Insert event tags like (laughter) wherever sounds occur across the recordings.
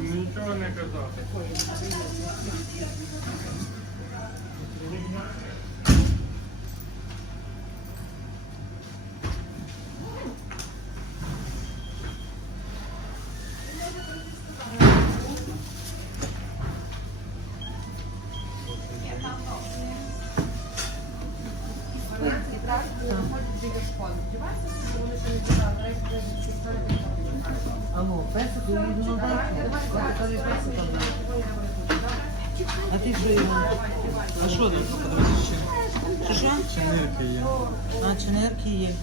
Нічого не казав. А що там подивитися ще? Що що? Чинирки є. А, чинерки є.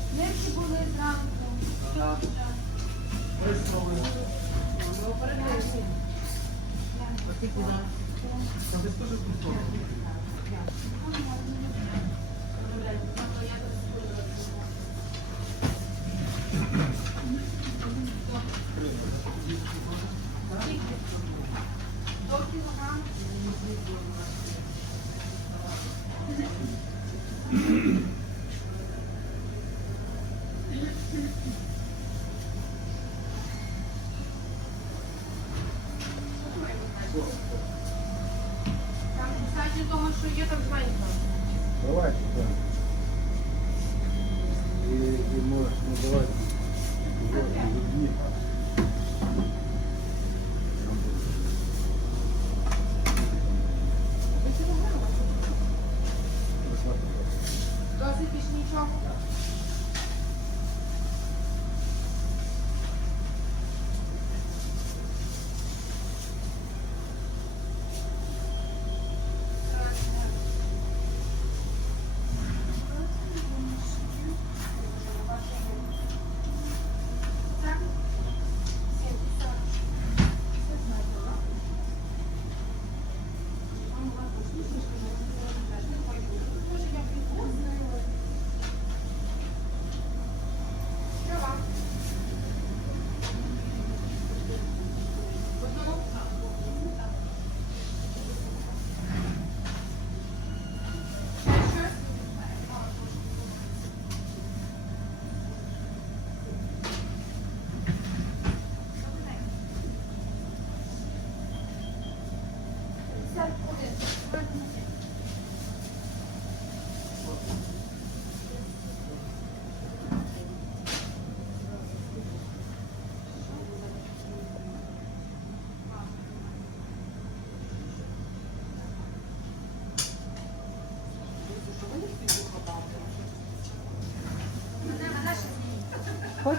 Там, кстати, того, що є там зменька. Давайте, так. І, і можеш не давати. Людьми. Досить більш нічого.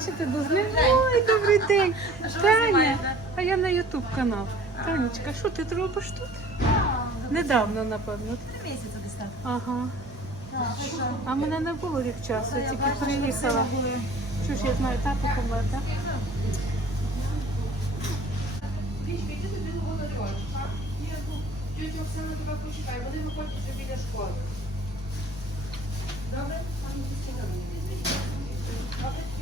Хочете до? Ой, добрий день. Таня, а я на Ютуб канал. Танечка, що ти робиш тут? Недавно, напевно. Місяця десь так. Ага. А мене не було рік часу, Я тільки приїхала. Чуж, я знаю, тато помер, так? Тетя Оксана тебе. Вони виходять вже біля школи. Добре? Добре,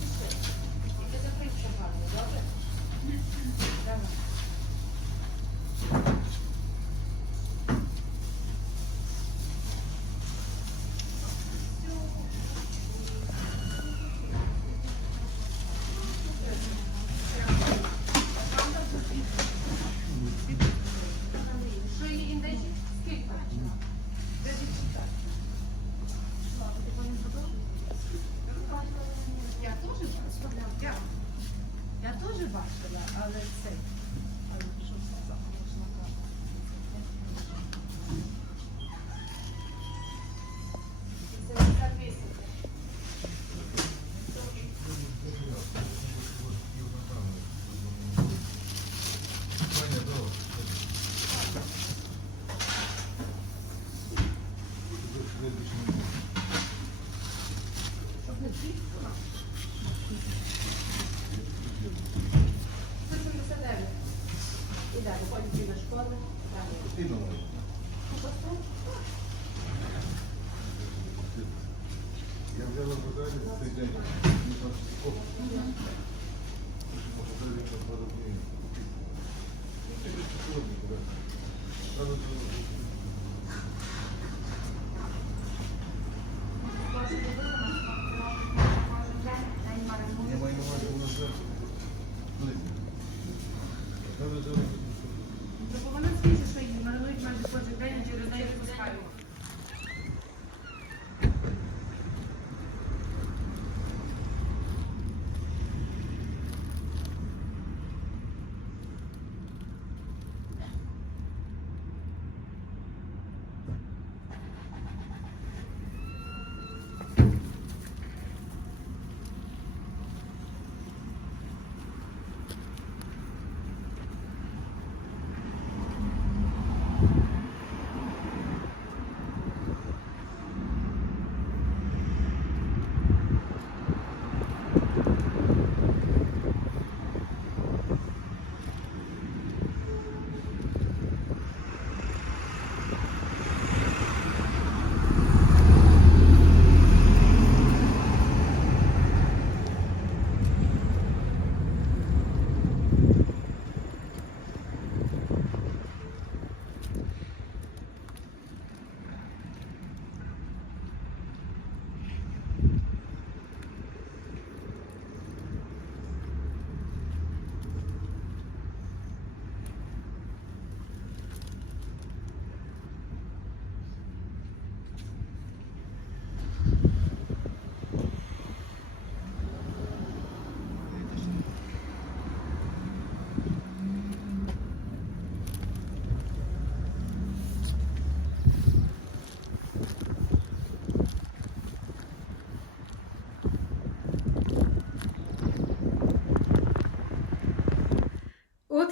sentido.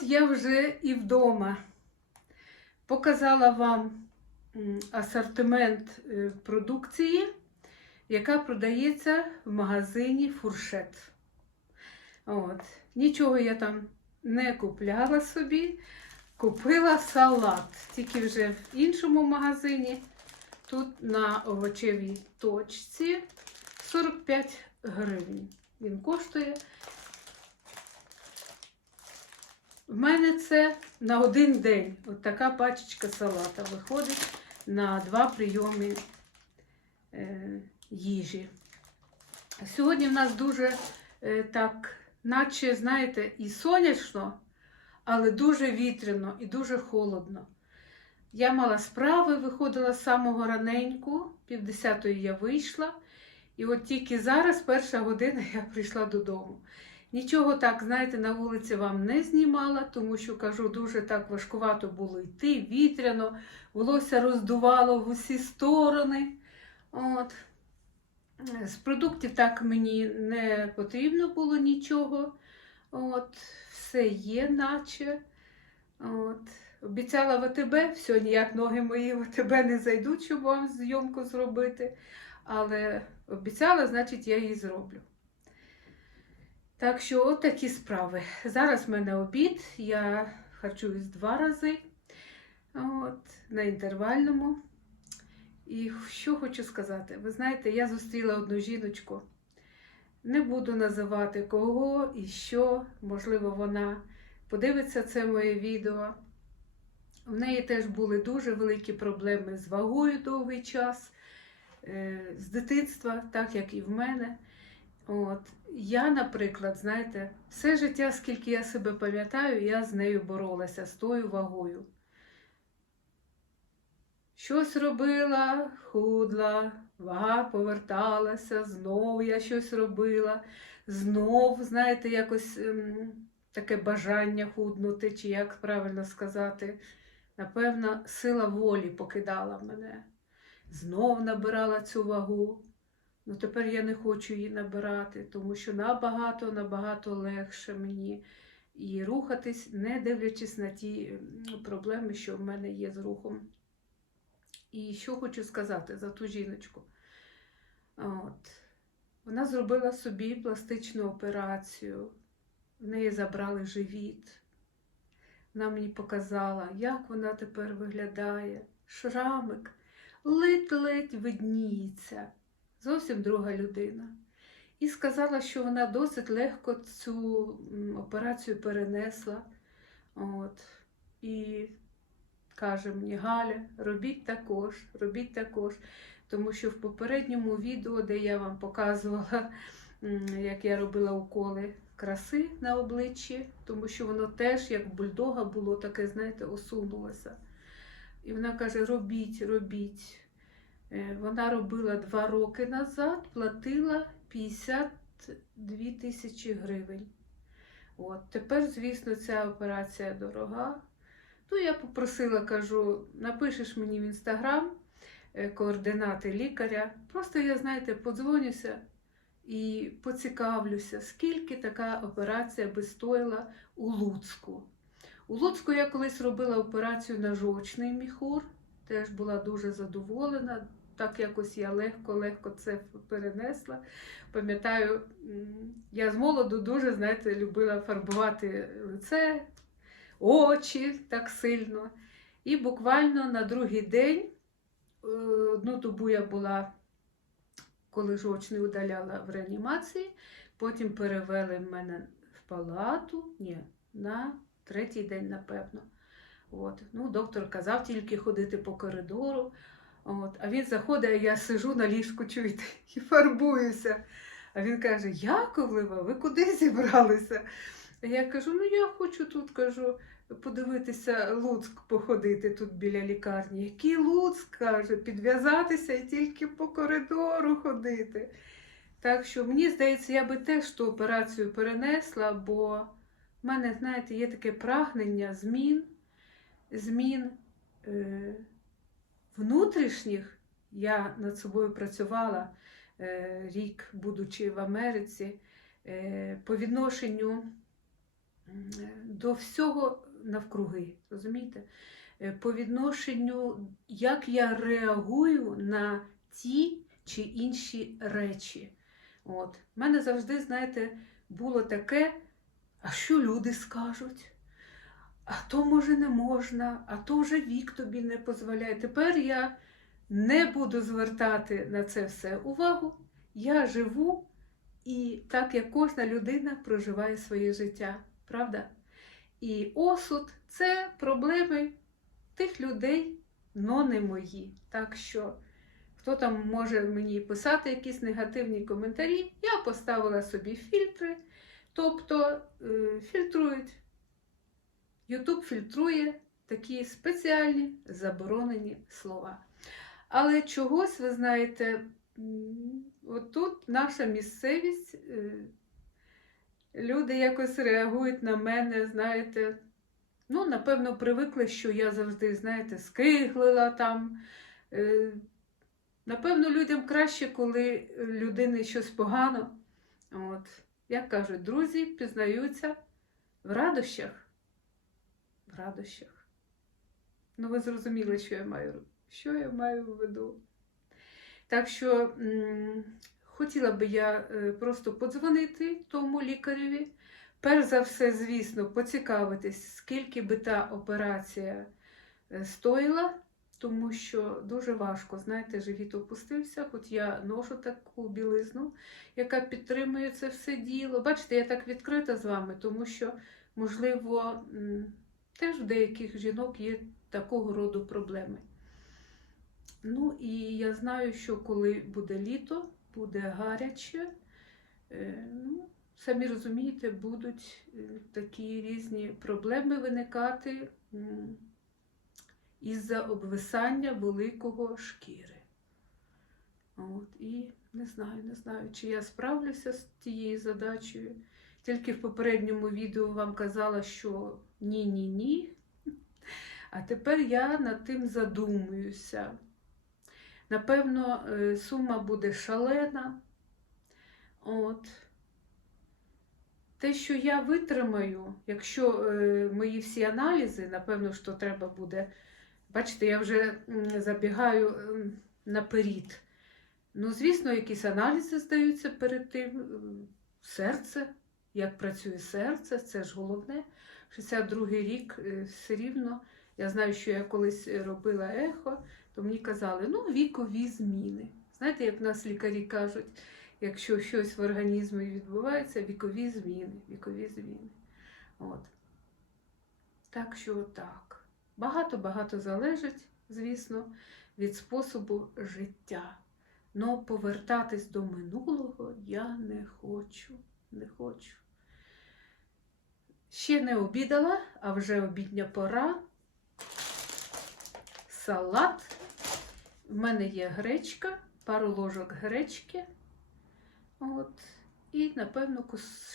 Я вже і вдома. Показала вам асортимент е, продукції, яка продається в магазині Фуршет. От. Нічого я там не купляла собі. Купила салат, тільки вже в іншому магазині. Тут на овочевій точці 45 гривень. Він коштує. В мене це на один день. От така пачечка салата виходить на два прийоми е, їжі. Сьогодні в нас дуже е, так, наче, знаєте, і сонячно, але дуже вітряно і дуже холодно. Я мала справи, виходила з самого раненьку, півдесятої я вийшла. І от тільки зараз, перша година, (laughs) я прийшла додому. Нічого так, знаєте, на вулиці вам не знімала, тому що кажу, дуже так важкувато було йти, вітряно, волосся роздувало в усі сторони. От. З продуктів так мені не потрібно було нічого. От. Все є, наче. От. Обіцяла в АТБ, все, ніяк ноги мої в АТБ не зайдуть, щоб вам зйомку зробити. Але обіцяла, значить, я її зроблю. Так що, от такі справи. Зараз в мене обід, я харчуюсь два рази от, на інтервальному. І що хочу сказати, ви знаєте, я зустріла одну жіночку. Не буду називати кого і що, можливо, вона подивиться це моє відео. В неї теж були дуже великі проблеми з вагою довгий час, е, з дитинства, так як і в мене. От. Я, наприклад, знаєте, все життя, скільки я себе пам'ятаю, я з нею боролася, з тою вагою. Щось робила, худла, вага поверталася, знов я щось робила, знов, знаєте, якось ем, таке бажання худнути, чи як правильно сказати. Напевно, сила волі покидала мене. Знов набирала цю вагу. Ну, тепер я не хочу її набирати, тому що набагато, набагато легше мені і рухатись, не дивлячись на ті проблеми, що в мене є з рухом. І що хочу сказати за ту жіночку. От. Вона зробила собі пластичну операцію, в неї забрали живіт. Вона мені показала, як вона тепер виглядає. Шрамик ледь-ледь видніється. Зовсім друга людина. І сказала, що вона досить легко цю операцію перенесла. От. І каже мені, Галя, робіть також, робіть також. Тому що в попередньому відео, де я вам показувала, як я робила уколи краси на обличчі, тому що воно теж, як бульдога, було таке, знаєте, осунулося. І вона каже: робіть, робіть. Е, Вона робила два роки назад, платила 52 тисячі гривень. От. Тепер, звісно, ця операція дорога. Ну, я попросила, кажу, напишеш мені в інстаграм е, координати лікаря. Просто я, знаєте, подзвонюся і поцікавлюся, скільки така операція би стоїла у Луцьку. У Луцьку я колись робила операцію на жовчний міхур, теж була дуже задоволена. Так якось я легко-легко це перенесла. Пам'ятаю, я з молоду дуже, знаєте, любила фарбувати лице, очі так сильно. І буквально на другий день, е, одну добу я була, коли жовчний удаляла в реанімації, потім перевели мене в палату, ні, на третій день, напевно. От. Ну, доктор казав тільки ходити по коридору. От. А він заходить, а я сижу на ліжку, чуєте, (laughs) і фарбуюся. А він каже: Яковлева, ви куди зібралися? А я кажу: ну я хочу тут кажу, подивитися Луцьк походити тут біля лікарні. Який Луцьк каже, підв'язатися і тільки по коридору ходити. Так що мені здається, я би теж ту операцію перенесла, бо в мене, знаєте, є таке прагнення змін, змін е, внутрішніх. Я над собою працювала е, рік, будучи в Америці, е, по відношенню до всього навкруги, розумієте? Е, По відношенню, як я реагую на ті чи інші речі. От. У мене завжди, знаєте, було таке, а що люди скажуть? А то, може, не можна, а то вже вік тобі не дозволяє. Тепер я не буду звертати на це все увагу. Я живу і так як кожна людина проживає своє життя, правда? І осуд це проблеми тих людей, но не мої. Так що, хто там може мені писати якісь негативні коментарі, я поставила собі фільтри, тобто е, фільтрують. YouTube фільтрує такі спеціальні заборонені слова. Але чогось, ви знаєте, отут наша місцевість, е, люди якось реагують на мене, знаєте, ну, напевно, привикли, що я завжди, знаєте, скиглила там. Е, Напевно, людям краще, коли людини щось погано. От. Як кажуть, друзі пізнаються в радощах. Радощах. Ну, ви зрозуміли, що я маю, що я маю в виду. Так що хотіла би я е, просто подзвонити тому лікареві. Перш за все, звісно, поцікавитись, скільки би та операція е, стоїла, тому що дуже важко, знаєте, живіт опустився, хоч я ношу таку білизну, яка підтримує це все діло. Бачите, я так відкрита з вами, тому що, можливо, теж в деяких жінок є такого роду проблеми. Ну і я знаю, що коли буде літо, буде гаряче, е, ну, самі розумієте, будуть е, такі різні проблеми виникати із-за обвисання великого шкіри. От, і не знаю, не знаю, чи я справлюся з тією задачею. Тільки в попередньому відео вам казала, що ні-ні-ні. А тепер я над тим задумуюся. Напевно, е, сума буде шалена. От. Те, що я витримаю, якщо е, мої всі аналізи, напевно, що треба буде. Бачите, я вже забігаю наперед. Ну, звісно, якісь аналізи здаються перед тим. Серце, як працює серце, це ж головне. 62-й рік е, все рівно. Я знаю, що я колись робила ехо, то мені казали, ну, вікові зміни. Знаєте, як в нас лікарі кажуть, якщо щось в організмі відбувається, вікові зміни, вікові зміни. От. Так що так. Багато-багато залежить, звісно, від способу життя. Но повертатись до минулого я не хочу. Не хочу. Ще не обідала, а вже обідня пора. Салат. В мене є гречка, пару ложок гречки. От. І, напевно,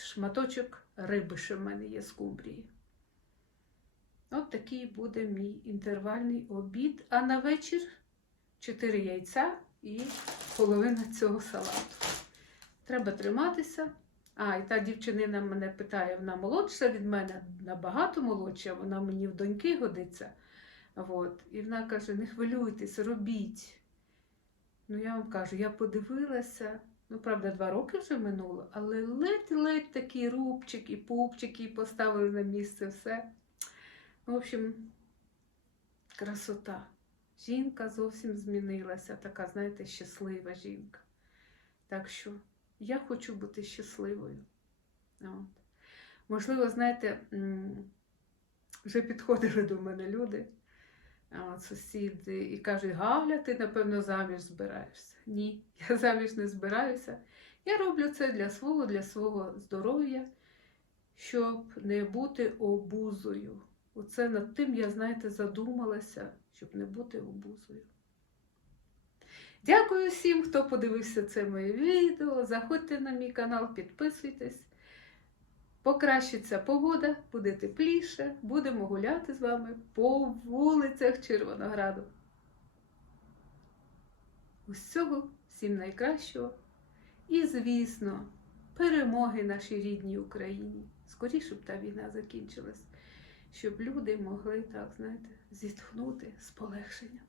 шматочок риби ще в мене є з кумбрії. От такий буде мій інтервальний обід. А на вечір 4 яйця і половина цього салату. Треба триматися. А, і та дівчинина мене питає, вона молодша від мене, набагато молодша, вона мені в доньки годиться. От. І вона каже: не хвилюйтесь, робіть. Ну, я вам кажу, я подивилася. Ну, правда, два роки вже минуло, але ледь-ледь такий рубчик і пупчик, і поставили на місце все. В общем, красота. Жінка зовсім змінилася, така, знаєте, щаслива жінка. Так що я хочу бути щасливою. От. Можливо, знаєте, вже підходили до мене люди, сусіди, і кажуть, Галя, ти, напевно, заміж збираєшся. Ні, (laughs) я заміж не збираюся. Я роблю це для свого, для свого здоров'я, щоб не бути обузою. Оце над тим я, знаєте, задумалася, щоб не бути обузою. Дякую всім, хто подивився це моє відео. Заходьте на мій канал, підписуйтесь. Покращиться погода, буде тепліше, будемо гуляти з вами по вулицях Червонограду. Усього всім найкращого і, звісно, перемоги нашій рідній Україні. Скоріше б та війна закінчилась, щоб люди могли так, знаєте, зітхнути з полегшенням.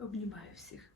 Обнімаю всіх.